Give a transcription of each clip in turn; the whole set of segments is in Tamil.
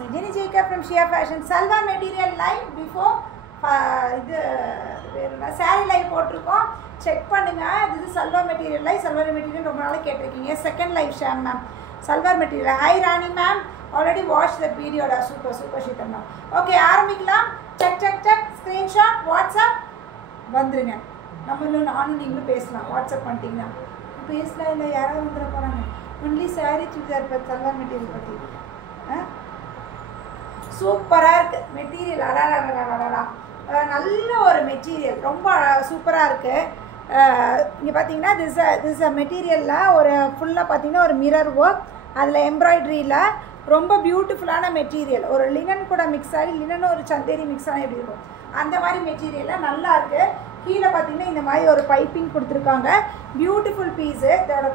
me, Jenny Jacob from Shia Fashion. Salwa material live before saree live போட்டுருக்கோம். செக் பண்ணுங்க. This is salwar material live. Salwar material ரொம்ப நாளா கேட்டிருக்கீங்க. Second live sham ma'am. Salwar material. Hi Rani ma'am. Already watched the video. Super sheet ma'am. Okay, ஆரம்பிக்கலாம். Check. Screenshot. WhatsApp. வந்துருங்க. நம்மளும் நானும் நீங்களும் பேசலாம். WhatsApp பண்ணிட்டீங்கன்னா. பேசலாம் இல்லை யாராவது வந்துட போகிறாங்க. ஒன்லி சாரி சுடிதார் பற்றி சல்வார் மெட்டீரியல் பற்றி சூப்பராக இருக்குது மெட்டீரியல். அடாடா நல்ல ஒரு மெட்டீரியல் ரொம்ப சூப்பராக இருக்குது. இங்கே பார்த்தீங்கன்னா திஸ் மெட்டீரியலில் ஒரு ஃபுல்லாக பார்த்தீங்கன்னா ஒரு மிரர் ஒர்க், அதில் எம்ப்ராய்டரியில் ரொம்ப பியூட்டிஃபுல்லான மெட்டீரியல். ஒரு லினன் கூட மிக்ஸ் ஆகி லினனும் ஒரு சந்தேரி மிக்ஸ் ஆகி எப்படி இருக்கும் அந்த மாதிரி மெட்டீரியலில் நல்லா இருக்குது. கீழே பார்த்தீங்கன்னா இந்த மாதிரி ஒரு பைப்பிங் கொடுத்துருக்காங்க. Beautiful piece. இதோட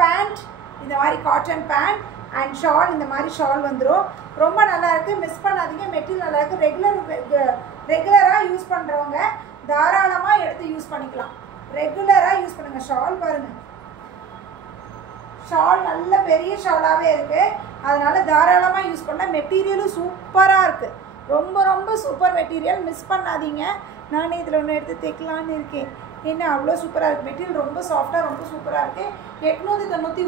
பேண்ட் இந்த மாதிரி காட்டன் பேண்ட் அண்ட் ஷால் இந்த மாதிரி ஷால் வந்துடும். ரொம்ப நல்லா இருக்குது. மிஸ் பண்ணாதீங்க. மெட்டீரியல் நல்லா இருக்குது. ரெகுலராக யூஸ் பண்ணுறவங்க தாராளமாக எடுத்து யூஸ் பண்ணிக்கலாம். ரெகுலராக யூஸ் பண்ணுங்கள். ஷால் பாருங்கள். ஷால் நல்ல பெரிய ஷாலாகவே இருக்குது. அதனால் தாராளமாக யூஸ் பண்ண. மெட்டீரியலும் சூப்பராக இருக்குது. ரொம்ப சூப்பர் மெட்டீரியல். மிஸ் பண்ணாதீங்க. நானே இதில் ஒன்று எடுத்து தைக்கலான்னு இருக்கேன். என்ன அவ்வளோ சூப்பராக இருக்குது. மெட்டீரியல் ரொம்ப சாஃப்டாக ரொம்ப சூப்பராக இருக்குது. 899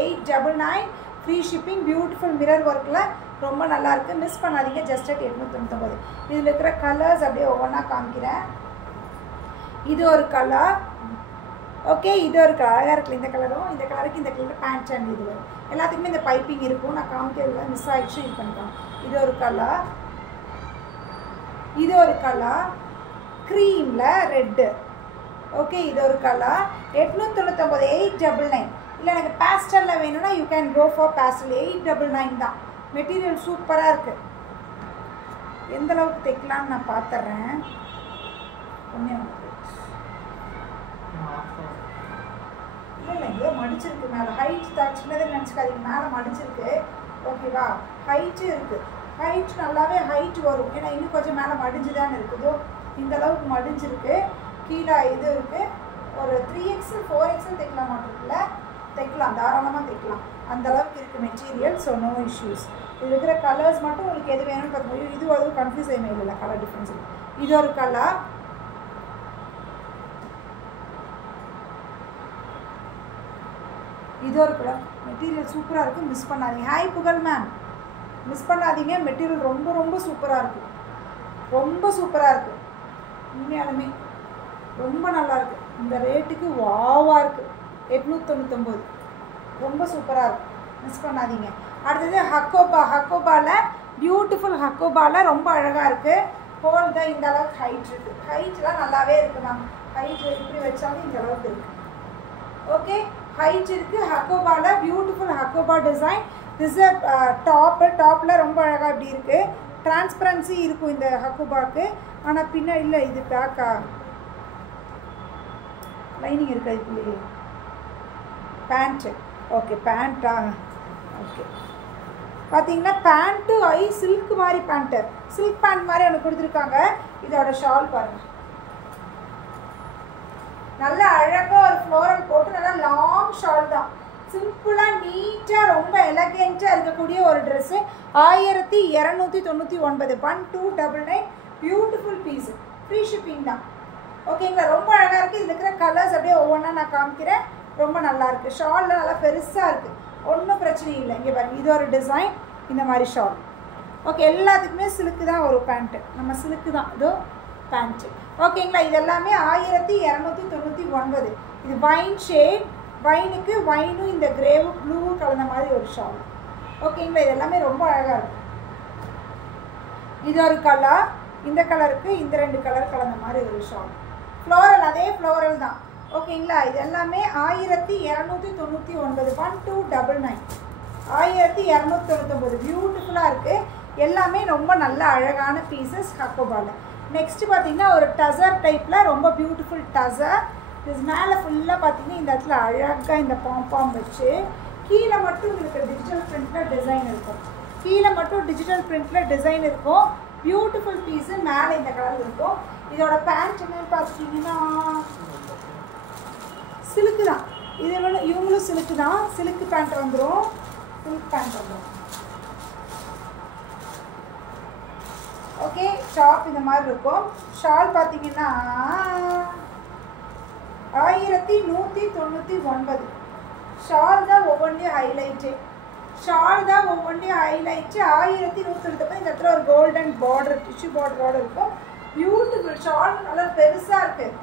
899 ஃப்ரீ ஷிப்பிங். பியூட்டிஃபுல் மிரர் ஒர்க்கில் ரொம்ப நல்லாயிருக்கு. மிஸ் பண்ணாதீங்க. Just at 899. இதில் இருக்கிற கலர்ஸ் அப்படியே ஒவ்வொன்றா காமிக்கிறேன். இது ஒரு கலர். ஓகே, இது ஒரு அழகாக இருக்குல்ல இந்த கலரும். இந்த கலருக்கு இந்த கலர் பேண்ட் அண்ட் இது வரும். எல்லாத்துக்குமே இந்த பைப்பிங் இருக்கும். நான் காமிக்கிறதுல மிஸ் ஆகிடுச்சு. இது பண்ணிக்கலாம். இது ஒரு கலர். இது ஒரு கலர் க்ரீமில் ரெட்டு. ஓகே, இது ஒரு கலர். 899 899. இல்லை எனக்கு பேஸ்டலில் வேணும்னா you can go for pastel. 899 தான். மெட்டீரியல் சூப்பராக இருக்குது. எந்த அளவுக்கு தைக்கலான்னு நான் பார்த்துட்றேன். ஒன்றே இல்லை இங்கே மடிச்சிருக்கு மேலே. ஹைட் தான் சின்னதாக நினச்சிக்காதீங்க. மேலே மடிச்சிருக்கு. ஓகேவா, ஹைட்டு இருக்குது. ஹைட் நல்லாவே ஹைட் வரும். ஏன்னா இன்னும் கொஞ்சம் மேலே மடிஞ்சு தானே இருக்குதோ. இந்த அளவுக்கு மடிஞ்சிருக்கு. கீழே இது இருக்குது. ஒரு 3XL 4XL தைக்கலாம் மாட்டிருக்குல்ல. தைக்கலாம், தாராளமாக தைக்கலாம். அந்த அளவுக்கு இருக்குது மெட்டீரியல். So no issues. இது இருக்கிற கலர்ஸ் மட்டும் உங்களுக்கு எது வேணும்னு பார்த்து இது அதுவும் கன்ஃபியூஸ் ஆகிமே இல்லை கலர் டிஃப்ரென்ஸ். இது ஒரு கலர். இது ஒரு கலர். மெட்டீரியல் சூப்பராக இருக்குது. மிஸ் பண்ணாதீங்க. ஹாய் புகழ் மேம். மிஸ் பண்ணாதீங்க. மெட்டீரியல் ரொம்ப சூப்பராக இருக்குது. ரொம்ப சூப்பராக இருக்குது. உண்மையாலுமே ரொம்ப நல்லா இருக்குது. இந்த ரேட்டுக்கு வாவாக இருக்குது. 899. ரொம்ப சூப்பராக இருக்குது. மிஸ் பண்ணாதீங்க. அடுத்தது ஹக்கோபாவில் பியூட்டிஃபுல் ஹக்கோபாவில் ரொம்ப அழகாக இருக்குது. ஹோல் தான் இந்த அளவுக்கு ஹைட் இருக்குது. ஹைட்லாம் நல்லாவே இருக்குது மேம். ஹைட் இப்படி வச்சாலும் இந்த அளவுக்கு இருக்குது. ஓகே, ஹைட் இருக்குது. ஹக்கோபாவில் பியூட்டிஃபுல் ஹக்கோபா டிசைன். திஸ் டாப்பில் ரொம்ப அழகாக இப்படி இருக்குது. டிரான்ஸ்பரன்சி இருக்கும் இந்த ஹக்கோபாவுக்கு. ஆனால் பின்ன இல்லை. இது பேக்கா லைனிங் இருக்கா இதுக்குள்ளேயே. பேண்ட்டு. ஓகே, பேண்ட்டா. ஓகே, பார்த்தீங்கன்னா பேண்ட்டு சில்க் மாதிரி பேண்ட்டு. சில்க் பேண்ட் மாதிரி ஒன்று கொடுத்துருக்காங்க. இதோட ஷால் பாருங்கள். நல்லா அழகாக ஒரு ஃப்ளோரல் போட்டு நல்லா லாங் ஷால் தான். சிம்பிளாக நீட்டாக ரொம்ப எலகெண்ட்டாக இருக்கக்கூடிய ஒரு dress. 1299. 1299. Beautiful piece. Free shipping தான். ஓகேங்களா, ரொம்ப அழகாக இருக்குது. இதில் இருக்கிற கலர்ஸ் அப்படியே ஒவ்வொன்றா நான் காமிக்கிறேன். ரொம்ப நல்லாயிருக்கு. ஷாலில் நல்லா பெருசாக இருக்குது. ஒன்றும் பிரச்சனை இல்லை. இங்கே பாருங்கள், இது ஒரு டிசைன். இந்த மாதிரி ஷால். ஓகே, எல்லாத்துக்குமே சிலுக்கு தான் ஒரு பேண்ட்டு. நம்ம சிலுக்கு தான் இதோ பேண்ட்டு. ஓகேங்களா, இது எல்லாமே 1299. இது வைன் ஷேட். வைனுக்கு வைனும் இந்த கிரேவும் ப்ளூவும் கலந்த மாதிரி ஒரு ஷால். ஓகேங்களா, இது எல்லாமே ரொம்ப அழகாக இருக்குது. இது ஒரு கலர். இந்த கலருக்கு இந்த 2 கலர் கலந்த மாதிரி ஒரு ஷால். ஃப்ளோரல், அதே ஃப்ளோரல் தான். ஓகேங்களா, இது எல்லாமே 1299. 1299. 1299. பியூட்டிஃபுல்லாக இருக்குது. எல்லாமே ரொம்ப நல்ல அழகான பீசஸ் ஹக்கோபாவில். நெக்ஸ்ட்டு பார்த்தீங்கன்னா ஒரு டசர் டைப்பில் ரொம்ப பியூட்டிஃபுல் டசர். இது மேலே ஃபுல்லாக பார்த்தீங்கன்னா இந்த இடத்துல அழகாக இந்த பாம் வச்சு கீழே மட்டும் உங்களுக்கு டிஜிட்டல் பிரிண்டில் டிசைன் இருக்கும். கீழே மட்டும் டிஜிட்டல் பிரிண்டில் டிசைன் இருக்கும். Beautiful piece. மேலே இந்த கலர் இருக்கும். இதோட பேண்ட் என்னன்னு பார்த்தீங்கன்னா சிலுக்கு தான். இவங்களும் சிலுக்கு தான். சிலுக்கு பேண்ட் வந்துடும். சில்க் பேண்ட் வந்துடும். ஷாப் இந்த மாதிரி இருக்கும். ஷால் பார்த்தீங்கன்னா 1199. ஷால் தான் ஒவ்வொன்றையும் ஹைலைட்டு. ஷால் தான் ஒவ்வொன்றையும் ஹைலைட்டு. 1199. இந்த இடத்துல ஒரு கோல்டன் பார்டர், டிஷ்யூ பார்டரோடு இருக்கும். Beautiful shawl. நல்லா பெருசாக இருக்குது.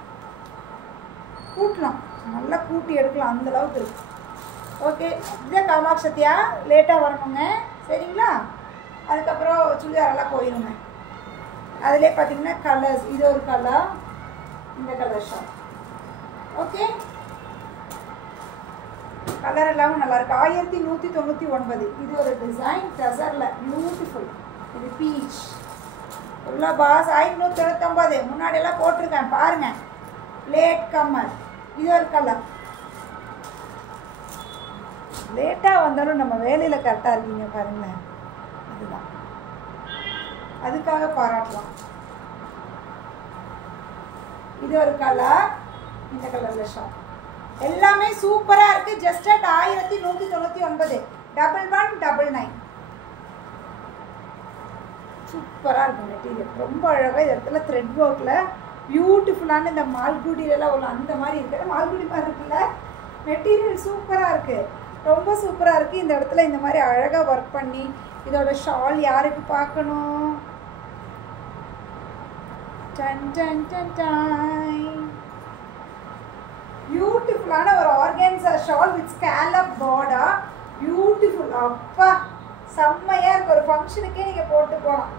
கூட்டலாம், நல்லா கூட்டி எடுக்கலாம், அந்தளவுக்கு இருக்குது. ஓகே, இதுதான் காமாட்சி சத்யா. லேட்டாக வரணுங்க, சரிங்களா? அதுக்கப்புறம் சுடிதாரெல்லாம் போயிடுங்க. அதிலே பார்த்தீங்கன்னா கலர்ஸ். இது ஒரு கலர், இந்த கலர் ஷால். ஓகே, கலர் எல்லாமே நல்லாயிருக்கு. 1199. இது ஒரு டிசைன் டசரில், பியூட்டிஃபுல். இது பீச். எவ்வளோ பாஸ்? 599. முன்னாடியெல்லாம் போட்டிருக்கேன் பாருங்கள். Late comer. இது ஒரு கலர். லேட்டாக வந்தாலும் நம்ம வேலையில் கரெக்டாக இருக்கீங்க பாருங்களேன். அதுதான், அதுக்காக பாராட்டலாம். இது ஒரு கலர், இந்த கலரில் ஷால். எல்லாமே சூப்பராக இருக்குது. Just at 1199. 1199. சூப்பராக இருக்கும் மெட்டீரியல். ரொம்ப அழகாக இந்த இடத்துல த்ரெட் ஒர்க்கில் பியூட்டிஃபுல்லான இந்த மால்குடியிலலாம் உள்ள அந்த மாதிரி இருக்குது. மால்குடி மாதிரி இருக்குல்ல, மெட்டீரியல் சூப்பராக இருக்குது. ரொம்ப சூப்பராக இருக்குது. இந்த இடத்துல இந்த மாதிரி அழகாக ஒர்க் பண்ணி இதோட ஷால் யாருக்கு பார்க்கணும்? டன் டன் டன் டன். பியூட்டிஃபுல்லான ஒரு organza shawl with scallop border. Beautiful. அப்பா செம்மையாக இருக்குது. ஒரு ஃபங்க்ஷனுக்கே நீங்கள் போட்டு போகலாம்.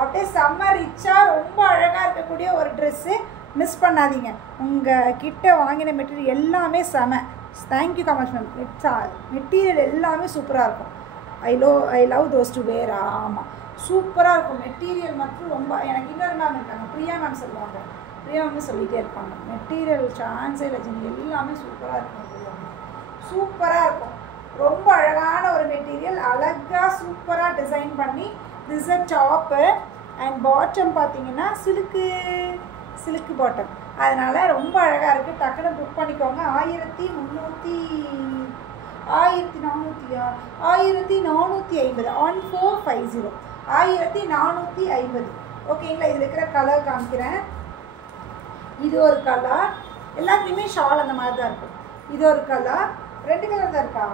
அப்படியே செம்ம ரிச்சாக ரொம்ப அழகாக இருக்கக்கூடிய ஒரு ட்ரெஸ்ஸு. மிஸ் பண்ணாதீங்க. உங்கள் கிட்ட வாங்கின மெட்டீரியல் எல்லாமே செம. Thank you Kamakshi ma'am. மெட்டீரியல் எல்லாமே சூப்பராக இருக்கும். ஐ லவ் தோஸ் டு வேர். ஆமாம், சூப்பராக இருக்கும் மெட்டீரியல். மற்றும் ரொம்ப எனக்கு இன்னொரு மேம் இருக்காங்க, பிரியா மேம் சொல்லுவாங்க. பிரியா மேம் சொல்லிகிட்டே இருப்பாங்க, மெட்டீரியல் சான்ஸே இல்லை ஜெனி, எல்லாமே சூப்பராக இருக்கும். சூப்பராக இருக்கும். ரொம்ப அழகான ஒரு மெட்டீரியல். அழகாக சூப்பராக டிசைன் பண்ணி this a top and bottom பார்த்தீங்கன்னா சில்க்கு பாட்டம். அதனால் ரொம்ப அழகாக இருக்குது. டக்குன்னு புக் பண்ணிக்கோங்க. 1450. 1450. 1450. ஓகேங்களா? இதில் இருக்கிற கலர் காமிக்கிறேன். இது ஒரு கலர். எல்லாத்துலேயுமே ஷால் அந்த மாதிரி தான் இருக்கும். இது ஒரு கலர். 2 கலர் தான் இருக்கா?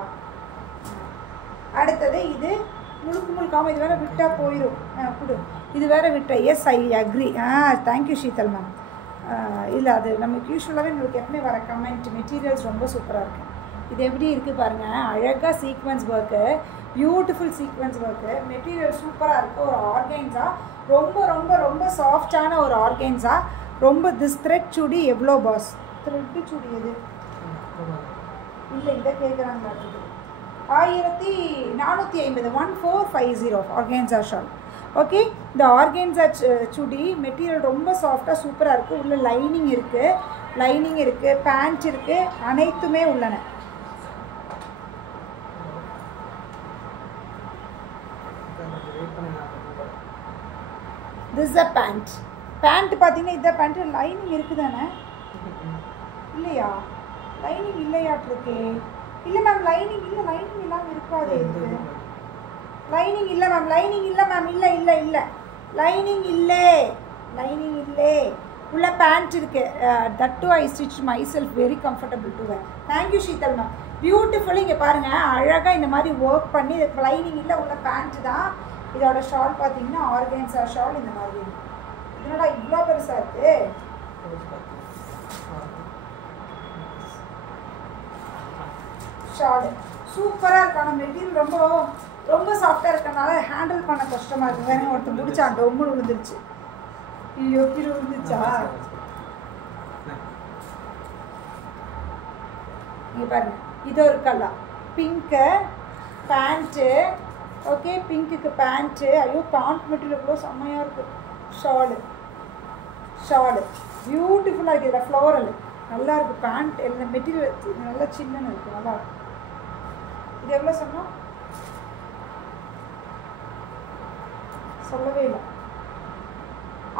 அடுத்தது இது முழுக்காமல் இது வேறு விட்டால் போயிடும். கொடு. இது வேறு விட்ட. Yes, I agree. Thank you Sheetal ma'am. இல்லை, அது நமக்கு யூஸ்வலாகவே நம்மளுக்கு எப்பவுமே வர கமெண்ட். மெட்டீரியல்ஸ் ரொம்ப சூப்பராக இருக்குது. இது எப்படி இருக்குது பாருங்கள். அழகாக sequence work, beautiful sequence work. Material சூப்பராக இருக்குது. ஒரு ஆர்கென்ஸா, ரொம்ப ரொம்ப ரொம்ப சாஃப்டான ஒரு ஆர்கென்ஸா. ரொம்ப திஸ் த்ரெட் சுடி எவ்வளோ பாஸ்? த்ரெட்டு சுடி எது இல்லை, இதை கேட்குறாங்க. 1450. 1450 ஆர்கென்ஸா ஷால். ஓகே, இந்த ஆர்கென்ஸா சுடி மெட்டீரியல் ரொம்ப சாஃப்டாக சூப்பராக இருக்குது. உள்ள லைனிங் இருக்குது, பேண்ட் இருக்குது, அனைத்துமே உள்ளன. This a pant. பார்த்தீங்கன்னா இந்த பேண்ட்டு லைனிங் இருக்குது தானே? இல்லையா? லைனிங் இல்லையாட்டிருக்கே. இல்லை மேம், லைனிங் இல்லை. லைனிங் இல்லாமல் இருக்காது. இருக்குது லைனிங் இல்லை மேம். லைனிங் இல்லை மேம். இல்லை லைனிங் இல்லை. உள்ள பேண்ட் இருக்குது. That do I stitch myself. Very comfortable to wear. Thank you Sheetal ma'am. Beautifully. இங்கே பாருங்கள், அழகாக இந்த மாதிரி ஒர்க் பண்ணி. இதுக்கு லைனிங் இல்லை, உள்ள பேண்ட்டு தான். இதோட ஷால் பார்த்தீங்கன்னா ஆர்கென்ஸா ஷால் இந்த மாதிரி இருக்குது. இதனோட இவ்வளோ பெருசாக இருக்குது. ஷால் சூப்பராக இருக்கும். ஆனால் மெட்டீரியல் ரொம்ப ரொம்ப சாஃப்டாக இருக்கனால ஹேண்டில் பண்ண கஷ்டமாக இருக்குது. வேற ஒருத்தர் முடிச்சா டொம்முன்னு விழுந்துருச்சு. ஐயோ, கீழே விழுந்துச்சா? இங்கே பாருங்க, இது ஒரு கலர். Pink pant. ஓகே, பிங்க்குக்கு பேண்ட்டு. ஐயோ, பேண்ட் மெட்டீரியல் எவ்வளோ செம்மையாக இருக்குது. ஷாலு பியூட்டிஃபுல்லாக இருக்குது. இதில் ஃப்ளோரல் நல்லா இருக்குது. பேண்ட் இந்த மெட்டீரியல் நல்லா சின்னன்னு இருக்குது. நல்லா இருக்குது. இது எவ்வளோ சொன்னோம்? சொல்லவே இல்லை.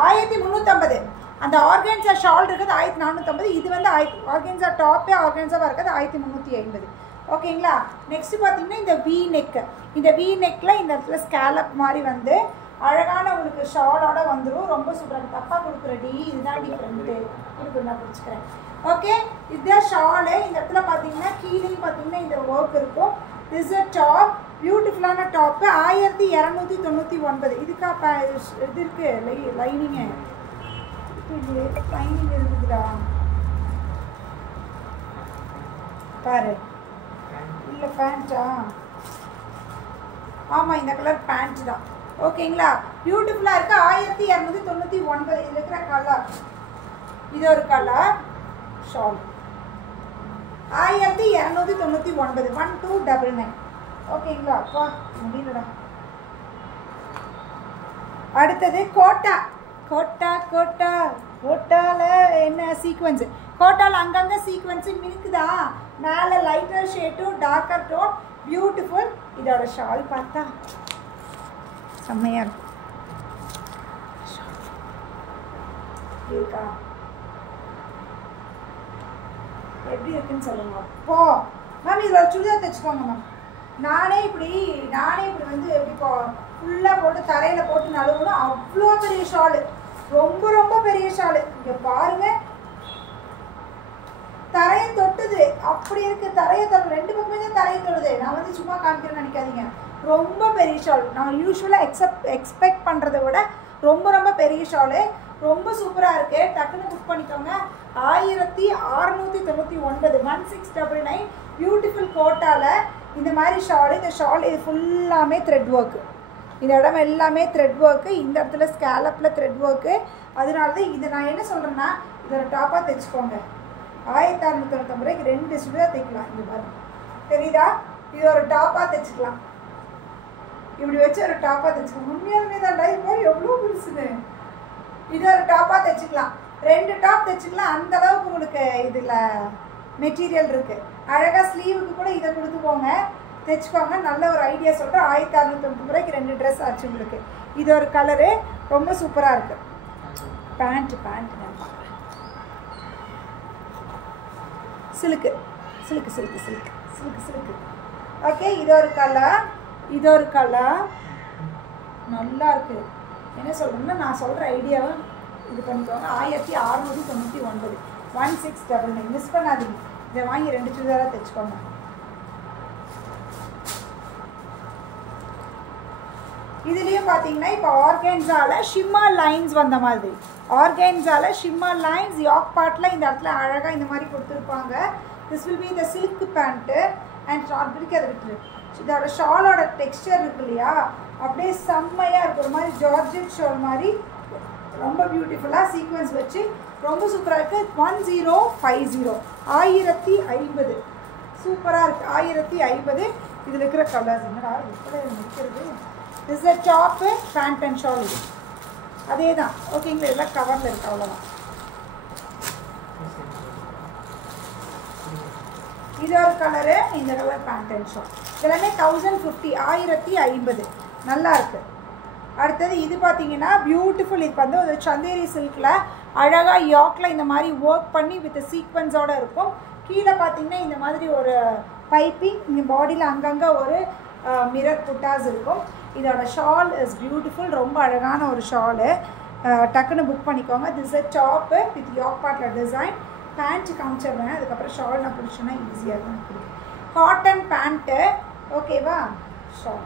1350. அந்த ஆர்கென்ஸா ஷால் இருக்குது 1450. இது வந்து ஆர்கென்ஸா டாப்பே ஆர்கென்ஸாவாக இருக்குது 1350. ஓகேங்களா? நெக்ஸ்ட் பார்த்தீங்கன்னா இந்த வி நெக். இந்த வி நெக்கில் இந்த இடத்துல ஸ்கேலப் மாதிரி வந்து அழகான உங்களுக்கு ஷாலோட வந்துடும். ரொம்ப சூப்பராக தப்பாக கொடுக்குறடி, இதுதான் டிஃப்ரெண்ட்டு கொடுக்குற நான் பிடிச்சிக்கிறேன். ஓகே, இதுதான் ஷாலு. இந்த இடத்துல பார்த்தீங்கன்னா கீழேயும் பார்த்தீங்கன்னா இந்த ஒர்க் இருக்கும். திஸ் அ டாப், பியூட்டிஃபுல்லான டாப்பு. 1299. இதுக்கா இது இருக்குது லைனிங்கு, லைனிங் இருக்குதுடா பாரு. இல்லை பேண்ட்டா? ஆமாம், இந்த கலர் பேண்ட் தான். ஓகேங்களா, பியூட்டிஃபுல்லாக இருக்குது. 1299. இதில் இருக்கிற கலர் இது ஒரு கலர் ஷால். 1299. 1299. ஓகேங்களா? அப்பா முடியலடா. அடுத்தது கோட்டா. கோட்டா கோட்டா கோட்டால என்ன சீக்வன்ஸு? கோட்டாவில் அங்கங்கே சீக்வன்ஸு மினுக்குதா. மேலே லைட்டர் ஷேட்டும் டார்க்கர் டோன், பியூட்டிஃபுல். இதோட ஷால் பார்த்தா செம்மையாக இருக்கும். இருக்கா எப்படி இருக்குன்னு சொல்லுங்க. அப்போ மேம் இதில் சுடிதார் தைச்சுக்கோங்க மேம். நானே இப்படி வந்து எப்படி ஃபுல்லாக போட்டு தரையில் போட்டு நழுவணும். அவ்வளோ பெரிய ஷாலு, ரொம்ப ரொம்ப பெரிய ஷாலு. இங்கே பாருங்க, தரையை தொட்டுது, அப்படி இருக்கு. தரையை தொட்டு 2 பக்கமே தான் தரையை தொடுது. நான் வந்து சும்மா காமிக்கிறேன்னு நினைக்காதீங்க. ரொம்ப பெரிய ஷால். நான் யூஸ்வலாக எக்ஸ்பெக்ட் பண்ணுறதை விட ரொம்ப ரொம்ப பெரிய ஷாலு. ரொம்ப சூப்பராக இருக்குது. டக்குன்னு புக் பண்ணிக்கோங்க. 1699. 1699. பியூட்டிஃபுல் கோட்டாவில் இந்த மாதிரி ஷாலு. இந்த ஷால் இது ஃபுல்லாமே த்ரெட் ஒர்க்கு. இந்த இடம் எல்லாமே த்ரெட் ஒர்க்கு. இந்த இடத்துல ஸ்கேலப்பில் த்ரெட் ஒர்க்கு. அதனால தான் இது நான் என்ன சொல்கிறேன்னா, இதோட டாப்பாக தைச்சிக்கோங்க. 1699 2 சுடிதார் தைக்கலாம். இந்த மாதிரி தெரியுதா? இது ஒரு டாப்பாக தைச்சிக்கலாம். இப்படி வச்சு ஒரு டாப்பாக தைச்சிக்கலாம். உண்மையாலுமே தான் டைப் மாதிரி எவ்வளோ பெருசுன்னு. இது ஒரு டாப்பாக தைச்சிக்கலாம். 2 டாப் தைச்சிக்கலாம். அந்த அளவுக்கு உங்களுக்கு இதில் மெட்டீரியல் இருக்குது. அழகாக ஸ்லீவுக்கு கூட இதை கொடுத்து போங்க, தைச்சிக்கோங்க. நல்ல ஒரு ஐடியா சொல்கிறேன். 1699 2 ட்ரெஸ் ஆச்சு உங்களுக்கு. இது ஒரு கலரு, ரொம்ப சூப்பராக இருக்குது. பேண்ட் நான் பார்க்குறேன். சில்க்கு. ஓகே, இது ஒரு கலர் நல்லா இருக்குது. என்ன சொல்கிறேன்னா, நான் சொல்கிற ஐடியாவை இது பண்ணிக்கோங்க. 1699. 1699 மிஸ் பண்ணாதீங்க. இதை வாங்கி 2 சுடிதாராக தைச்சிக்கோங்க. இதுலேயும் பார்த்தீங்கன்னா இப்போ ஆர்கேன்ஸாவில் ஷிம்மர் லைன்ஸ் வந்த மாதிரி. ஆர்கேன்ஸாவில் ஷிம்மர் லைன்ஸ் யாக் பார்ட்டில் இந்த இடத்துல அழகாக இந்த மாதிரி கொடுத்துருப்பாங்க. திஸ் வில் பி இந்த சில்க் பேண்ட்டு அண்ட் ஷார்ட் பிடிக்காது இருக்குது. இதோட ஷாலோட டெக்ஸ்டர் இருக்கு இல்லையா, அப்படியே செம்மையாக இருக்குது. ஒரு மாதிரி ஜார்ஜெட் ஷால் மாதிரி ரொம்ப பியூட்டிஃபுல்லாக சீக்வன்ஸ் வச்சு ரொம்ப சூப்பராக இருக்குது. 1050. 1050 சூப்பராக இருக்குது. 1050. இதில் இருக்கிற கலர்ஸ் என்னடா எப்படி நிற்கிறது? This a top, pant and shawl. இது அதே தான். ஓகேங்களா, இதெல்லாம் கவரில் இருக்குது. அவ்வளோதான். இது ஒரு கலரு, இந்த கலர் பேண்ட் அண்ட் ஷால். இதெல்லாமே 1050. 1050 நல்லா இருக்குது. அடுத்தது இது பார்த்தீங்கன்னா பியூட்டிஃபுல். இது வந்து ஒரு சந்தேரி சில்கில் அழகாக யாக்கில் இந்த மாதிரி ஒர்க் பண்ணி வித் சீக்வன்ஸோடு இருக்கும். கீழே பார்த்தீங்கன்னா இந்த மாதிரி ஒரு பைப்பிங், இந்த பாடியில் அங்கங்கே ஒரு மிரர் புட்டாஸ் இருக்கும். இதோட ஷால் இஸ் பியூட்டிஃபுல். ரொம்ப அழகான ஒரு ஷாலு. டக்குன்னு புக் பண்ணிக்கோங்க. திஸ் அ டாப்பு வித் யாக் பார்ட்டில் டிசைன். பேண்ட்டு காமிச்சிடுறேன், அதுக்கப்புறம் ஷால் நான் பிடிச்சேன்னா ஈஸியாக இருக்கும். Cotton pant. ஓகேவா? ஷால்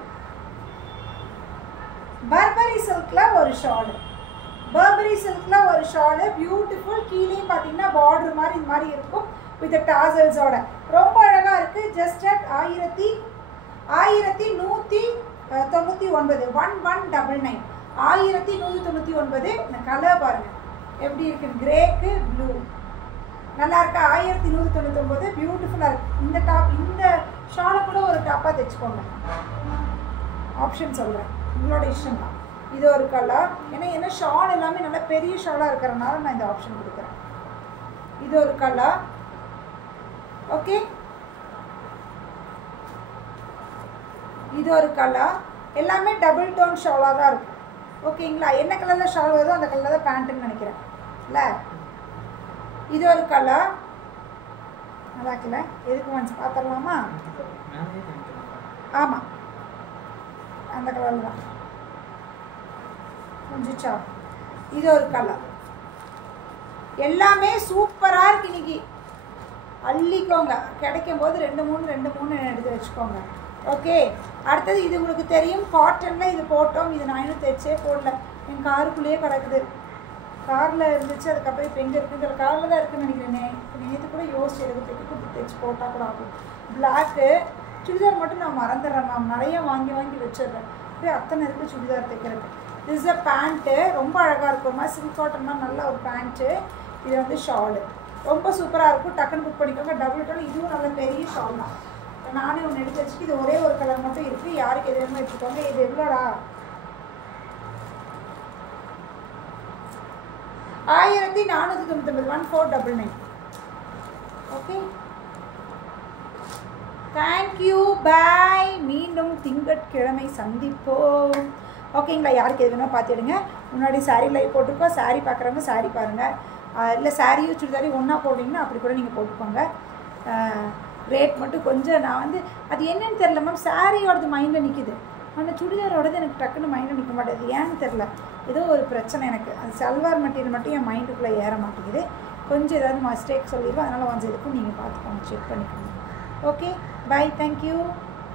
பர்பரி சில்கில் ஒரு ஷாலு. பியூட்டிஃபுல். கீழேயும் பார்த்தீங்கன்னா பார்டர் மாதிரி இந்த மாதிரி இருக்கும் வித் டாசல்ஸோட. ரொம்ப அழகாக இருக்குது. Just at 1199. 1199. 1199. இந்த கலர் பாருங்கள் எப்படி இருக்குது, கிரேக்கு ப்ளூ. நல்லா இருக்கா? 1199. பியூட்டிஃபுல்லாக இருக்குது. இந்த டாப், இந்த ஷாலை கூட ஒரு டாப்பாக தைச்சிக்கோங்க. ஆப்ஷன் சொல்கிறேன், உங்களோட இஷ்டம் தான். இது ஒரு கலர். ஏன்னா ஷால் எல்லாமே நல்லா பெரிய ஷாலாக இருக்கிறனால நான் இந்த ஆப்ஷன் கொடுக்குறேன். இது ஒரு கலர். ஓகே, இது ஒரு கலர். எல்லாமே டபுள் டோன் ஷாலாக தான் இருக்கும். ஓகேங்களா? என்ன கலரில் ஷால் வருதோ அந்த கலரில் தான் பேண்ட்டுன்னு நினைக்கிறேன் இல்லை? இது ஒரு கலர் நல்லா இருக்குல்ல? எதுக்கு ஒன்ஸ் பார்த்துடலாமா? ஆமாம், அந்த கலரில் தான். முடிஞ்சிச்சா? இது ஒரு கலர். எல்லாமே சூப்பராக இருக்குது இன்றைக்கி. அள்ளிக்கோங்க, கிடைக்கும் போது 2-3 எடுத்து வச்சுக்கோங்க. ஓகே. அடுத்தது இது உங்களுக்கு தெரியும், காட்டனில் இது போட்டோம். இது நான் இன்னும் தைச்சே போடல, என் காருக்குள்ளேயே கிடக்குது. காரில் இருந்துச்சு, அதுக்கப்புறம் இப்போ எங்கே இருக்குங்கிற காரில் தான் இருக்குதுன்னு நினைக்கிறேன். இப்போ நேற்று கூட யோசிச்சு எடுத்து தைச்சு போட்டால் கூட ஆகும். பிளாக்கு சுடிதார் மட்டும் நான் மறந்துடுறேன் மேம், நிறைய வாங்கி வச்சிடுறேன். போய் அத்தனை இருக்குது சுடிதார் தைக்கிறது. திஸ் அ பேண்ட்டு, ரொம்ப அழகாக இருக்கும். ஒரு மாதிரி சில்க் காட்டன் மாதிரி நல்ல ஒரு பேண்ட்டு. இது வந்து ஷாலு ரொம்ப சூப்பராக இருக்கும். டக்குன்னு புக் பண்ணிக்கோங்க. Double tone. இதுவும் நல்ல பெரிய ஷால் தான். நானே ஒன்று எடுத்து வச்சுட்டு, இது ஒரே ஒரு கலர் மட்டும் இருக்குது. யாருக்கு எது வேணுமோ எடுத்துக்கோங்க. இது எவ்வளோடா? 1499. 1499. ஓகே, தேங்க்யூ, பாய். மீண்டும் திங்கட்கிழமை சந்திப்போம். ஓகேங்களா? யாருக்கு எது வேணுமோ பார்த்துடுங்க. முன்னாடி சாரீ லைவ் போட்டிருக்கோம். சாரீ பார்க்குறவங்க சாரீ பாருங்கள். இல்லை சாரியும் சுடிதாரையும் ஒன்றா போட்டிங்கன்னா அப்படி கூட நீங்கள் போட்டுக்கோங்க. ரேட் மட்டும் கொஞ்சம் நான் வந்து அது என்னன்னு தெரில மேம், சாரியோடது மைண்டில் நிற்கிது, ஆனால் சுடிதாரோடது எனக்கு டக்குன்னு மைண்டில் நிற்க மாட்டேது. ஏன்னு தெரில, ஏதோ ஒரு பிரச்சனை எனக்கு. அது சல்வார் மெட்டீரியல் மட்டும் என் மைண்டுக்குள்ளே ஏற மாட்டேங்குது. கொஞ்சம் ஏதாவது மிஸ்டேக் சொல்லிடுவோம். அதனால் வந்து இதுக்கும் நீங்கள் பார்த்துக்கோங்க, செக் பண்ணிக்கோங்க. Okay, bye, thank you.